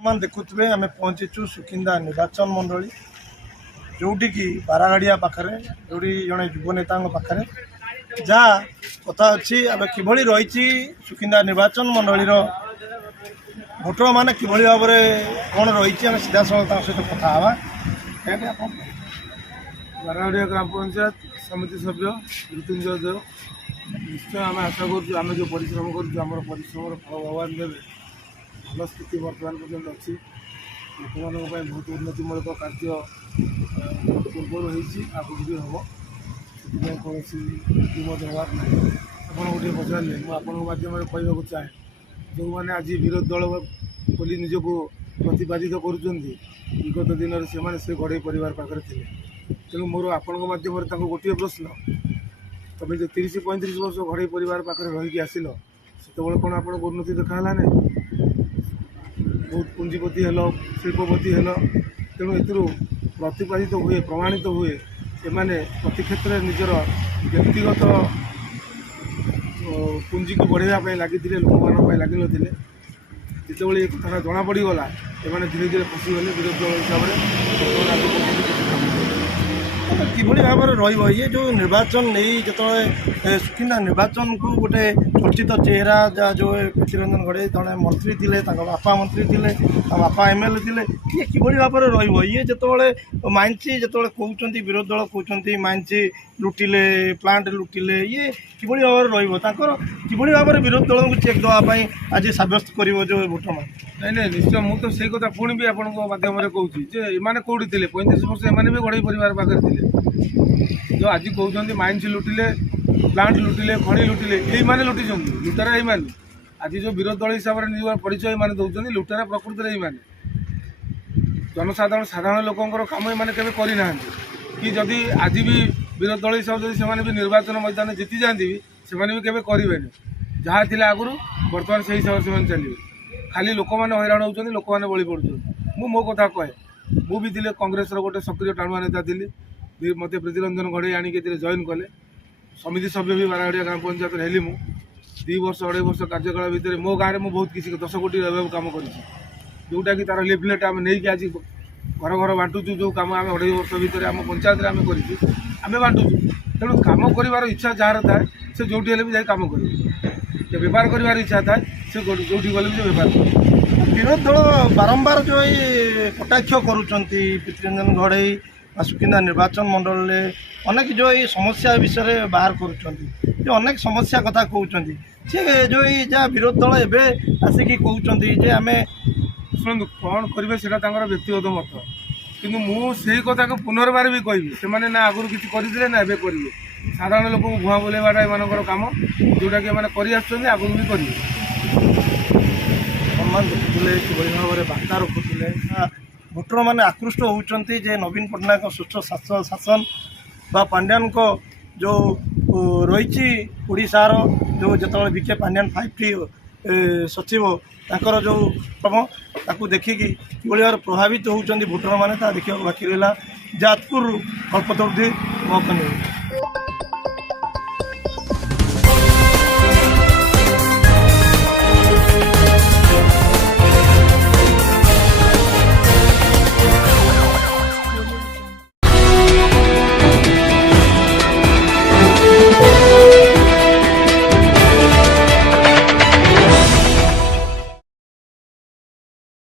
मान देखुए आम पहुँचीचु सुकिंदा निर्वाचन मंडली जोटिकी बारागाड़िया पाखे जो जड़े युव नेता पाखे जहाँ कथा अच्छी आम कि रही सुकिंदा निर्वाचन मंडलीर भोटर मैंने कि भाव में कौन रही सीधा सड़क सहित कथा हाँ बारागाड़िया ग्राम पंचायत समिति सभ्य मृत्युंजय देव निश्चय आम आशा करें जो परिश्रम कर परिश्रम फल भगवान देवे भल स्थिति बर्तमान पर्यटन अच्छी लोक मान बहुत उन्नतिमूलक कार्य पूर्व आगे भी हम से कौन विमत हबार ना आप गोटे पचारे मुझे मध्यम कहूँ चाहे जो मैंने आज विरोधी दल बोली निजक प्रतिपादित करगत दिन से गढ़ई परिवार पाखे थे तेणु मोर आपण मध्यम गोटे प्रश्न तुम जो 30-35 वर्ष गढ़ई परिवार पाखे रहीकि आसिल से कौन आप उन्नति देखा ना बहुत पुंजीपति हेल शिल्पपति हेल तेणु ए प्रतिपादित हुए प्रमाणित हुए से प्रति क्षेत्र में निजर व्यक्तिगत पुंजी को बढ़ावा लगी लोक मान लगी नथिले जिते एक कथा जना पड़गला एम धीरे धीरे फसीगले विरोधी दल हिसाब से कि भाव में ये जो निर्वाचन नहीं जो सुकिंदा निर्वाचन को गोटे चर्चित चेहरा जहाँ जो पृथ्वीरंजन गढ़ई जड़े मंत्री थे बापा मंत्री थे बापा एमएलए थे ये कि भाव में ये जो माइंची जो कहते विरोधी दल कहते माइंची लुटिले प्लांट लुटिले ये कि भाव में कि भाव में विरोधी दल को चेक देवाई आज सब्यस्त कर जो भोटर मान नहीं नहीं निश्चय मुझे तो से कथा पुणी भी आपण मध्यम कहूँ एमाने कौटी थे 35 वर्ष एमाने भी गढ़ई परिवार पाखे थे जो आज कहते माइंस लुटिले प्लांट लुटिले खଣି लुटिले ये लुटिंट लुटारा ये आज जो विरोधी दल हिसाब से निज परिचय ये दौरान लुटारा प्रकृति ये जनसाधारण साधारण लोकंर कम ये केवे करना कि जदि आज भी विरोधी दल हिसाब से भी निर्वाचन मैदान जीति जाती भी से केवे करेंगे जहाँ थी आगुरी बर्तमान से हिसाब से चलिए खाली लोक मैंने हैरान होती लोक मैंने बलि पड़ुं मो कथा कहे मुझे कांग्रेस गोटे सक्रिय टाणुआ नेता थी मत पृथ्वीरंजन गढ़ई आणिक जॉइन कले समिति सभ्य भी बारागाड़िया ग्राम पंचायत हेली मु 2 वर्ष 2.5 वर्ष कार्यकाल भितर मो गाँव में बहुत किसी 10 कोटी कम कर जोटा कि तार लिफलेट आम नहीं आज घर घर बांटुचु जो कम आम 2.5 वर्ष भितर आम पंचायत आम कर बांटुचु तेणु कम कर इच्छा जार थाए से जो भी जाए कम कर बेपार कर इच्छा थाए से जो गले भी बेपार विरोधी दल बारंबार जो ये कटाक्ष करुँच पृथ्वीरंजन गढ़ई सुकिंदा निर्वाचन मंडल में अनेक जो ये समस्या विषय बाहर कर अनेक समस्या कथा कहते सी जो जहाँ विरोधी दल एवं आसिक कहते आम शुणु कौन करेंगे से व्यक्तिगत मत कि मुझे कथा को पुनर्बार भी कहि से ना आगुरी किसी करते ना एवं करेंगे साधारण लोक भुआ बुलेवाटा एम कम जोटा कि कर आगुरी भी करेंगे सम्मान देखुले कि भाव में बार्ता रखुले भोटर मैंने आकृष्ट होती जे नवीन पट्टनायक सुष्ठ शासन बा पांड्यान को जो रही ओडिशार जो जो बीके पांड्यान 5T सचिव ताकर जो प्रभाव देखिकी कि भाव प्रभावित होती भोटर मैंने देखा बाकी रहा जाजपुर कल्पतरू मौका नहीं।